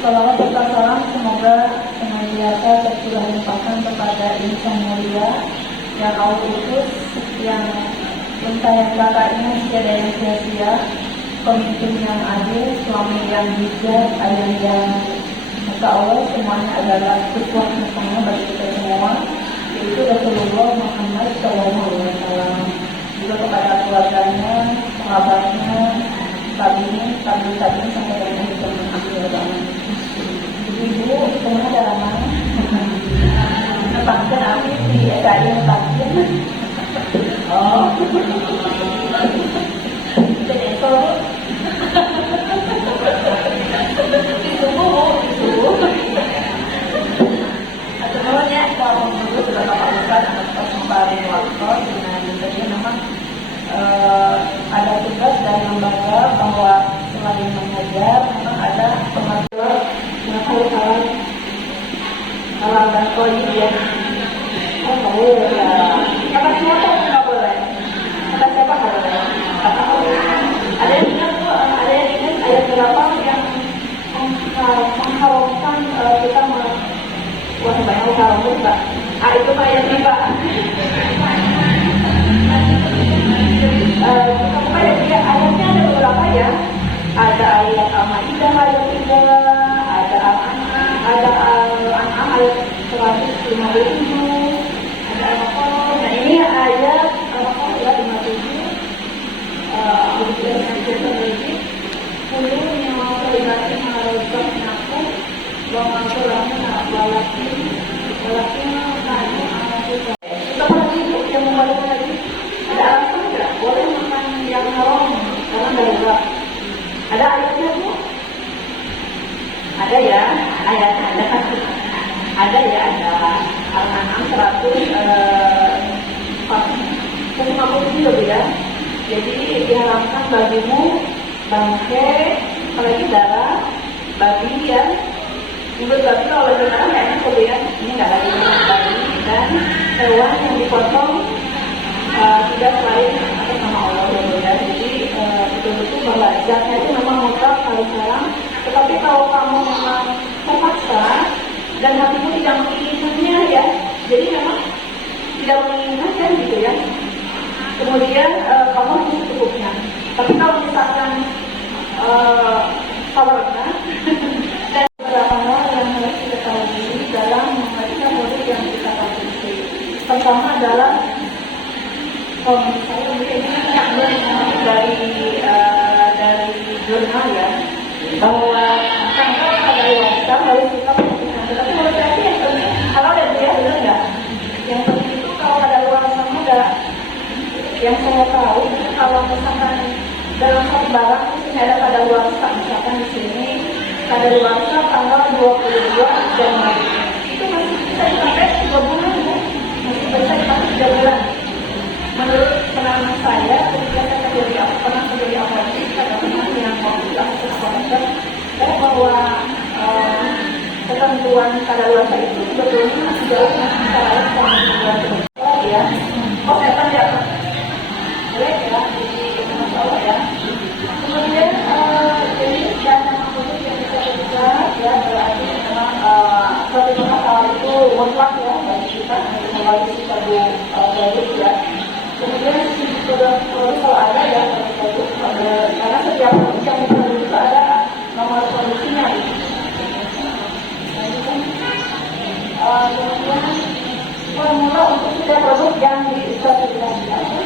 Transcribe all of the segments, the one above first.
Salawat serta salam semoga senantiasa tercurah limpahkan kepada insan mulia yang Allah utus, yang mentayangkannya tiada yang sia-sia, pemimpin yang adil, suami yang bijak, ayah yang maka Allah semuanya adalah sesuatu yang bagi kita semua, yaitu Rasulullah Muhammad SAW. Juga kepada keluarganya, sahabatnya, tabiin sampai dengan zaman akhir zaman. Ibu, semua dalam mana? Nepangkan aku di SAI nepangkan. Oh, kita nyesel. Itu. Atau namanya kalau menurut sudah Bapak Ustaz atau kembali waktu dengan tadi memang ada tugas dan lembaga bahwa selain mengajar memang ada pemasaran yang halal dan toyib ya. Oh boleh ya. Kata siapa nggak boleh? Kata siapa nggak boleh? Ada yang ingat tuh, ada yang ingat ayat berapa yang mengharamkan kita wah banyak haram juga. Itu ayat riba. Ayatnya ada beberapa ya. Ada ayat Al-Maidah ayat 3, ada Al-An'am, ada Al-An'am ayat 157, ada Al-Baqarah. Nah ini ayat Al-Baqarah ayat 57. Kulu yang mau terlibat mengarahkan aku, walaupun kita lagi yang membaca tadi. Ada alasan nggak boleh makan yang haram karena darurat? Ada ayatnya bu? Ada ya, ayat ada ya, ada Al-An'am 150 ya. Jadi diharamkan bagimu bangkai, apalagi darah babi ya. Ibu babi kalau darah kayaknya kemudian ini nggak lagi babi dan hewan yang dipotong tidak selain atas nama Allah ya. Jadi betul-betul bahwa zatnya itu memang mutlak kalau sekarang. Tetapi kalau kamu memang terpaksa dan hatimu tidak menginginkannya ya, jadi memang tidak menginginkan gitu ya. Kemudian kamu harus secukupnya. Tapi kalau misalkan sabarnya dan beberapa hal yang harus kita ketahui dalam membaca produk yang kita konsumsi. Pertama adalah kalau saya mungkin dari jurnal ya, bahwa kanker pada dewasa harus kita perhatikan. Tetapi menurut saya sih yang penting kalau ada dia benar nggak? Yang penting itu kalau ada luar sama ada yang saya tahu kalau misalkan dalam satu barang misalnya ada pada luar misalkan di sini pada luar tanggal 22 Januari itu masih bisa dipakai 3 bulan ya, masih bisa dipakai 3 bulan. Menurut pengalaman saya, ketika saya pernah menjadi apotek, kata teman yang mau dilakukan bahwa ketentuan kadaluarsa itu sebetulnya masih jauh antara lain sama dengan ya. Oh, saya tanya, boleh ya di masalah ya. Kemudian jadi dana produk yang bisa kita ya berarti memang suatu masalah itu mutlak ya bagi kita untuk melalui produk ya. Kemudian produk kalau ada ya produk karena setiap produk yang diproduksi itu ada nomor produksinya gitu. Kemudian formula untuk setiap produk yang disertifikasi.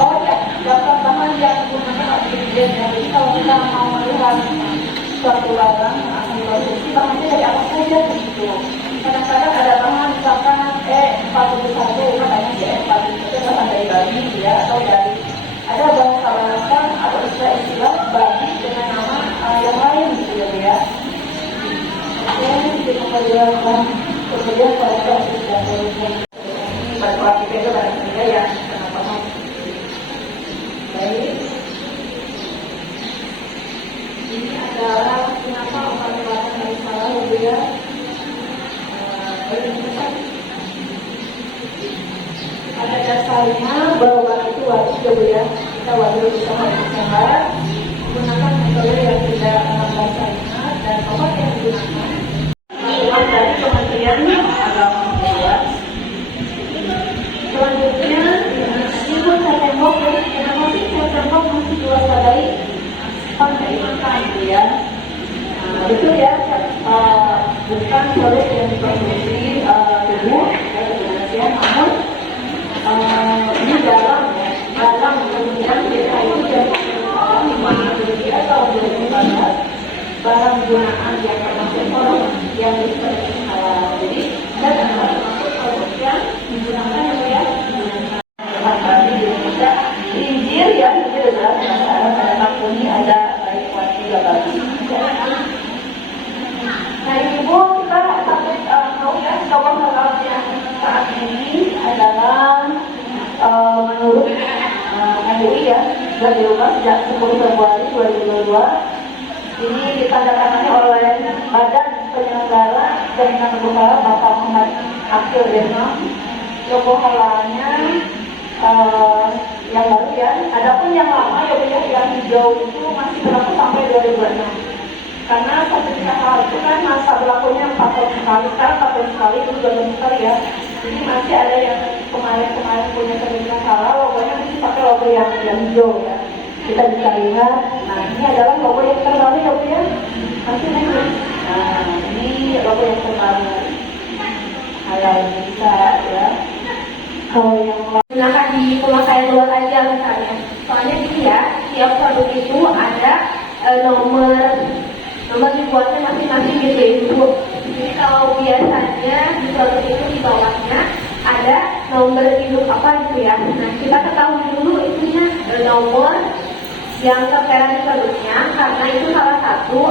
Oh ya, daftar bahan yang digunakan ingredient. Jadi kalau kita mau melihat suatu barang yang akan diproduksi, bahannya dari apa saja begitu. Kadang-kadang ada bahan misalkan E41 katanya si E41 itu bahan dari babi ya, atau dari ada bahasa atau istilah babi dengan nama yang lain gitu ya. Kemudian pada ini berkualitas itu ada tiga ya. Baik. Ini adalah kenapa obat-obatan dari salah ya. Pada dasarnya bahwa itu wajib ya, kita wajib bisa menggunakan metode yang tidak bahasa nomor yang digunakan dari Kementerian Agama ya. Selanjutnya libur September, kenapa sih September masih diwaspadai pakai ya? Betul ya, bukan proyek yang dikonsumsi tubuh ya sebenarnya, namun ini dalam kemudian kita itu yang tahun 2014 barang gunaan yang termasuk produk yang disebut halal. Jadi ada termasuk produk yang digunakan ya digunakan di Indonesia. Injil ya, Injil adalah pada tahun ini ada baik wajib bagi. Nah ibu kita sampai tahu ya bahwa halalnya saat ini adalah menurut MUI ya sudah diubah sejak 10 Februari 2022. Ini ditandatangani oleh Badan Penyelenggara Jaminan Negara Bapak Muhammad Akhil Denham. Logo halalnya yang baru ya. Adapun yang lama ya yang hijau itu masih berlaku sampai 2026. Karena sertifikat halal itu kan masa berlakunya 4 tahun sekali, sekarang 4 tahun sekali, itu 2 tahun sekali ya. Jadi masih ada yang kemarin punya sertifikat halal, logonya masih pakai logo yang hijau ya. Kita bisa lihat, nah ini adalah logo yang terbaru ya Bu ya. Masih nih. Nah ini logo yang terbaru. Halal bisa ya. Kalau yang gunakan di pemakaian luar aja misalnya. Soalnya gini ya, tiap produk itu ada nomor dibuatnya masing-masing gitu ya Ibu. Jadi kalau biasanya di produk itu di bawahnya ada nomor induk apa gitu ya. Nah kita ketahui dulu itunya nomor yang tertera di produknya karena itu salah satu